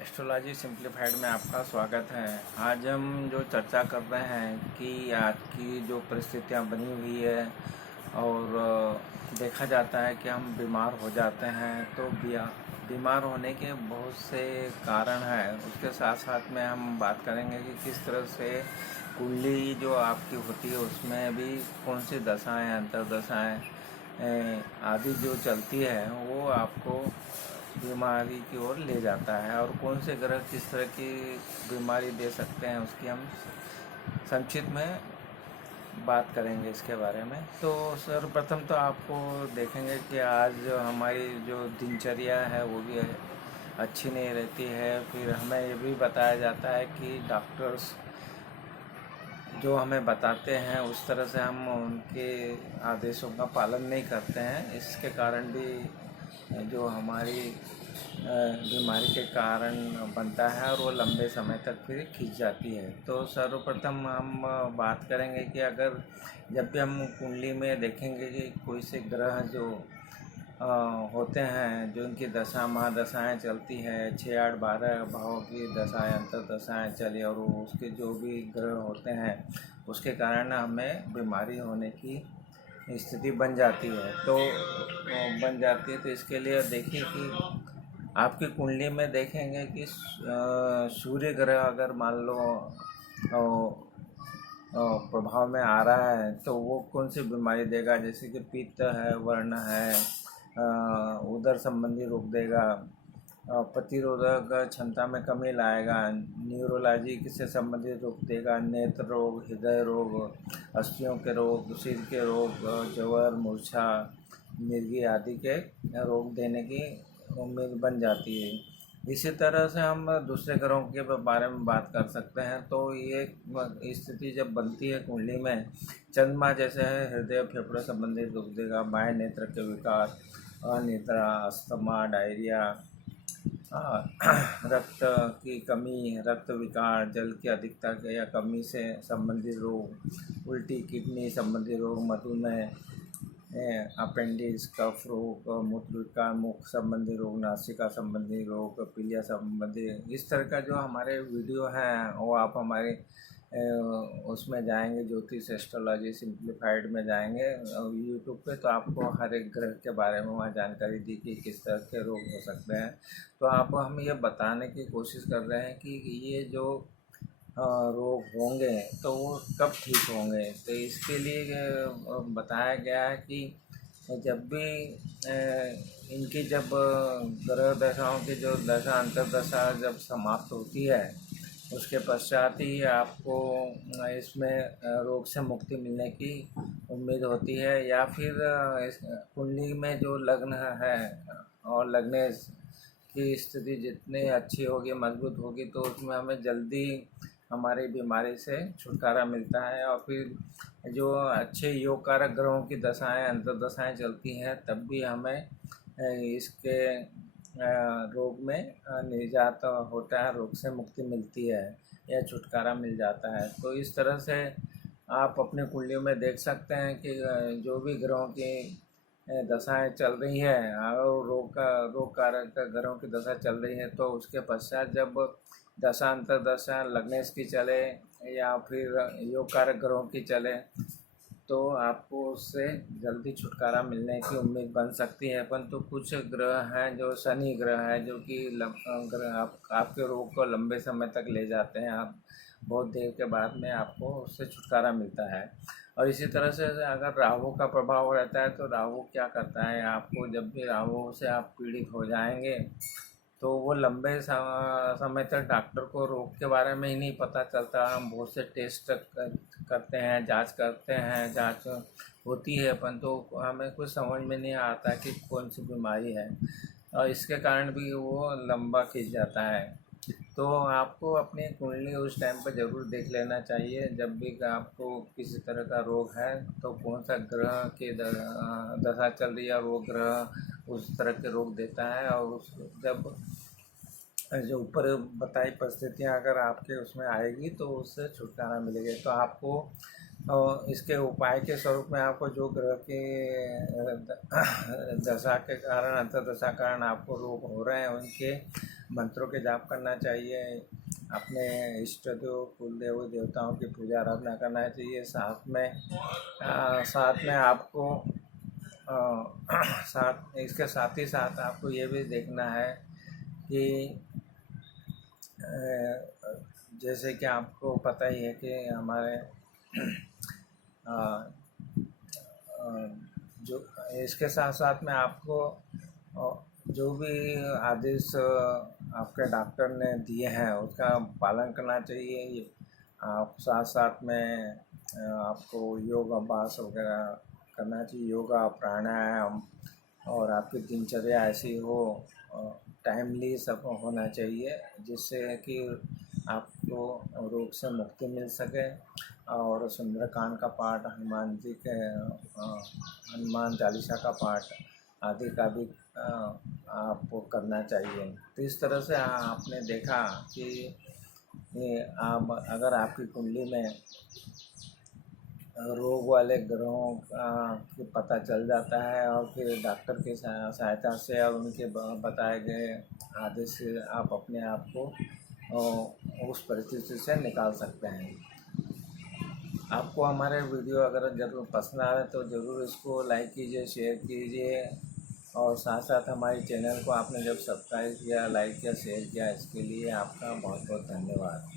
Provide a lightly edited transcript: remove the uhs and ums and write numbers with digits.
Astrology simplified में आपका स्वागत है। आज हम जो चर्चा कर रहे हैं कि आज की जो परिस्थितियां बनी हुई है और देखा जाता है कि हम बीमार हो जाते हैं, तो बीमार होने के बहुत से कारण हैं। उसके साथ साथ में हम बात करेंगे कि किस तरह से कुंडली जो आपकी होती है उसमें भी कौन सी दशाएं, अंतर्दशाएं आदि जो चलती है वो आपको बीमारी की ओर ले जाता है, और कौन से ग्रह किस तरह की बीमारी दे सकते हैं उसकी हम संक्षिप्त में बात करेंगे इसके बारे में। तो सर्वप्रथम तो आपको देखेंगे कि आज जो हमारी जो दिनचर्या है वो भी अच्छी नहीं रहती है। फिर हमें ये भी बताया जाता है कि डॉक्टर्स जो हमें बताते हैं उस तरह से हम उनके आदेशों का पालन नहीं करते हैं। इसके कारण भी जो हमारी बीमारी के कारण बनता है और वो लंबे समय तक फिर खिंच जाती है। तो सर्वप्रथम हम बात करेंगे कि अगर जब भी हम कुंडली में देखेंगे कि कोई से ग्रह जो होते हैं, जो उनकी दशा महादशाएँ चलती हैं, 6, 8, 12 भावों की दशाएँ, अंतर्दशाएँ चली, और उसके जो भी ग्रह होते हैं उसके कारण हमें बीमारी होने की स्थिति बन जाती है। तो इसके लिए देखिए कि आपकी कुंडली में देखेंगे कि सूर्य ग्रह अगर मान लो प्रभाव में आ रहा है तो वो कौन सी बीमारी देगा, जैसे कि पित्त है, वर्ण है, उदर संबंधी रोग देगा, प्रतिरोधक क्षमता में कमी लाएगा, न्यूरोलॉजी से संबंधित रोग देगा, नेत्र रोग, हृदय रोग, अस्थियों के रोग, सिर के रोग, जवर, मूर्छा, मिर्गी आदि के रोग देने की उम्मीद बन जाती है। इसी तरह से हम दूसरे ग्रहों के बारे में बात कर सकते हैं। तो ये स्थिति जब बनती है कुंडली में, चंद्रमा जैसे है, हृदय फेफड़े संबंधित रोग देगा, बाएं नेत्र के विकार, अनिद्रा, अस्थमा, डायरिया, रक्त की कमी, रक्त विकार, जल की अधिकता के या कमी से संबंधित रोग, उल्टी, किडनी संबंधी रोग, मधुमेह, अपेंडिक्स, कफ रोग, मूत्र विकार, मुख संबंधी रोग, नासिका संबंधी रोग, पीलिया संबंधी, इस तरह का जो हमारे वीडियो हैं वो आप हमारे उसमें जाएंगे, ज्योतिष एस्ट्रोलॉजी सिंप्लीफाइड में जाएंगे यूट्यूब पे, तो आपको हर एक ग्रह के बारे में वहाँ जानकारी दी कि किस तरह के रोग हो सकते हैं। तो आपको हम ये बताने की कोशिश कर रहे हैं कि ये जो रोग होंगे तो वो कब ठीक होंगे। तो इसके लिए बताया गया है कि जब भी इनकी जब ग्रह दशाओं की जो दशा अंतर्दशा जब समाप्त होती है उसके पश्चात ही आपको इसमें रोग से मुक्ति मिलने की उम्मीद होती है, या फिर इस कुंडली में जो लग्न है और लगने की स्थिति जितनी अच्छी होगी, मजबूत होगी, तो उसमें हमें जल्दी हमारी बीमारी से छुटकारा मिलता है। और फिर जो अच्छे योग कारक ग्रहों की दशाएं, अंतर्दशाएं चलती हैं, तब भी हमें इसके रोग में निजात होता है, रोग से मुक्ति मिलती है या छुटकारा मिल जाता है। तो इस तरह से आप अपने कुंडलियों में देख सकते हैं कि जो भी ग्रहों की दशाएं चल रही हैं और रोग कारक ग्रहों की दशा चल रही है, तो उसके पश्चात जब दशा अंतर्दशा लग्नेश की चले या फिर योग कारक ग्रहों की चले, तो आपको उससे जल्दी छुटकारा मिलने की उम्मीद बन सकती है। परंतु कुछ ग्रह हैं, जो शनि ग्रह है, जो कि आपके रोग को लंबे समय तक ले जाते हैं। आप बहुत देर के बाद में आपको उससे छुटकारा मिलता है। और इसी तरह से अगर राहु का प्रभाव रहता है, तो राहु क्या करता है, आपको जब भी राहु से आप पीड़ित हो जाएंगे तो वो लंबे समय तक डॉक्टर को रोग के बारे में ही नहीं पता चलता। हम बहुत से टेस्ट करते हैं, जांच करते हैं, जांच होती है, परंतु हमें कुछ समझ में नहीं आता कि कौन सी बीमारी है, और इसके कारण भी वो लंबा खिंच जाता है। तो आपको अपनी कुंडली उस टाइम पर ज़रूर देख लेना चाहिए। जब भी आपको किसी तरह का रोग है तो कौन सा ग्रह की दशा चल रही है, वो ग्रह उस तरह के रोग देता है, और उस जब जो ऊपर बताई परिस्थितियाँ अगर आपके उसमें आएगी तो उससे छुटकारा मिलेगा। तो आपको इसके उपाय के स्वरूप में आपको जो ग्रह के दशा के कारण, अंतर्दशा कारण आपको रोग हो रहे हैं, उनके मंत्रों के जाप करना चाहिए, अपने इष्ट देव कुल देव देवताओं की पूजा आराधना करना चाहिए। साथ में आपको इसके साथ ही साथ आपको ये भी देखना है कि जैसे कि आपको पता ही है कि हमारे जो इसके साथ साथ में आपको जो भी आदेश आपके डॉक्टर ने दिए हैं उसका पालन करना चाहिए। आप साथ साथ में आपको योग अभ्यास वगैरह करना चाहिए, योगा प्राणायाम, और आपकी दिनचर्या ऐसी हो टाइमली सब होना चाहिए जिससे कि आपको रोग से मुक्ति मिल सके। और सुंदरकांड का पाठ, हनुमान जी के हनुमान चालीसा का पाठ आदि का भी आपको करना चाहिए। तो इस तरह से आपने देखा कि आप अगर आपकी कुंडली में रोग वाले ग्रहों का पता चल जाता है और फिर डॉक्टर की सहायता से और उनके बताए गए आदेश से आप अपने आप को उस परिस्थिति से निकाल सकते हैं। आपको हमारे वीडियो अगर ज़रूर पसंद आए तो ज़रूर इसको लाइक कीजिए, शेयर कीजिए, और साथ साथ हमारे चैनल को आपने जब सब्सक्राइब किया, लाइक किया, शेयर किया, इसके लिए आपका बहुत बहुत धन्यवाद।